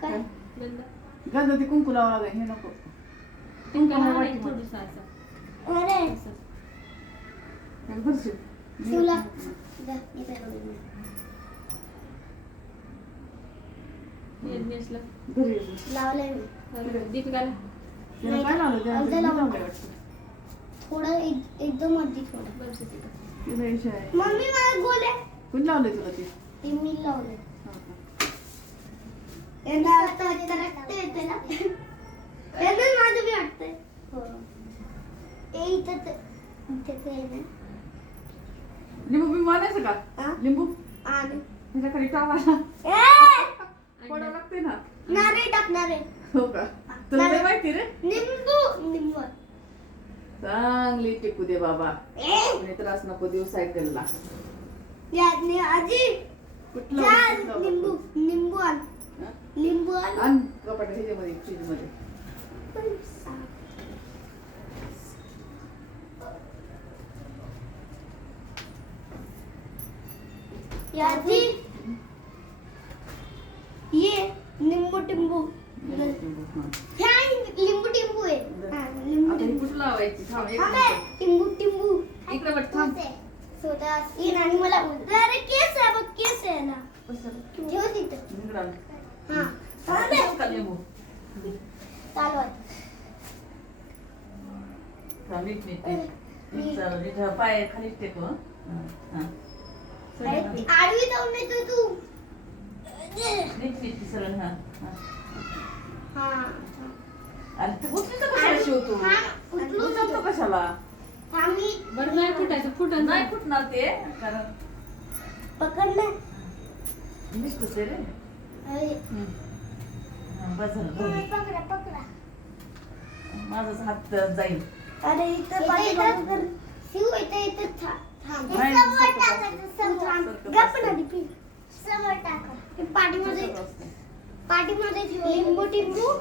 काय गंध ती कुंकू लावा लागेल हे नको थोडस असं अरे भरशील शिवला जा इथे लावून यज्ञेशला घरी येतो. लावलंय मी दीपिकाला त्याला काय लावलं त्या अर्धं लावून लावलंय वाटतं. थोडं एकदम अर्धी थोडं बस दीपिका तिला इशा आहे मम्मी मला गोल्या कोणी लावलंय तुला ते ते मी लावले हा का. यांना आता रक्त येते ना यांना माझं बी वाटतंय हो ए इथं इथं आहे ना लिंबू बिंबू आणायचं का हा? लिंबू आणि त्याच्या खाली टाकायला ए पडावं लागते ना नारळ टाकणार आहे हो का तुला नाही माहिती रे निंबू निंबू चांगली टिकू दे बाबा ए कोणी त्रास नको देऊ सायकलला याने आजी कुठलं जा कुठलं निंबू निंबू आण हा? लिंबू आण आण कपाट ह्याच्यामध्ये फ्रीज मध्ये याजी ये निंबू टिंबू हा. ह्या लिंबू टिंबू आहे हा, लिंबू आता ही टिंबू कुठं लावायची थांब एक अबे मिनिट. टिंबू टिंबू इकडे बघ थांब सोडा ये आणि मला अरे केस आहे बघ केस आहे ना ठेव तिथं इकडं आण. हा अबे का लिंबू चालू आहे थांब नीट नीट नीट. नीट चालू नीट हा, पाय खाली टेकव हं. हा. अरे, आडवी जाऊन येतो तू नीट नीट सरळ हा हा. हा अरे तू उचलीचा कशाला शिवतो हा, उचलू उचलतो कशाला थांबी बरं नाही फुटायचं फुटन नाही फुटणार ते कारण पकडलं दिसतोस रे अरे बस झालं बघ. पकडा पकडा माझाच हात जाईल अरे इथं पाठीमागं शिव इथं इथं थांब नाही, समोर सरकत टाकायचं असतं. समोर सरकत गप असतं. ना दीपी समोर टाका हे पाठीमध्ये सरकत असतं. पाठीमध्ये लिंबू टिंबू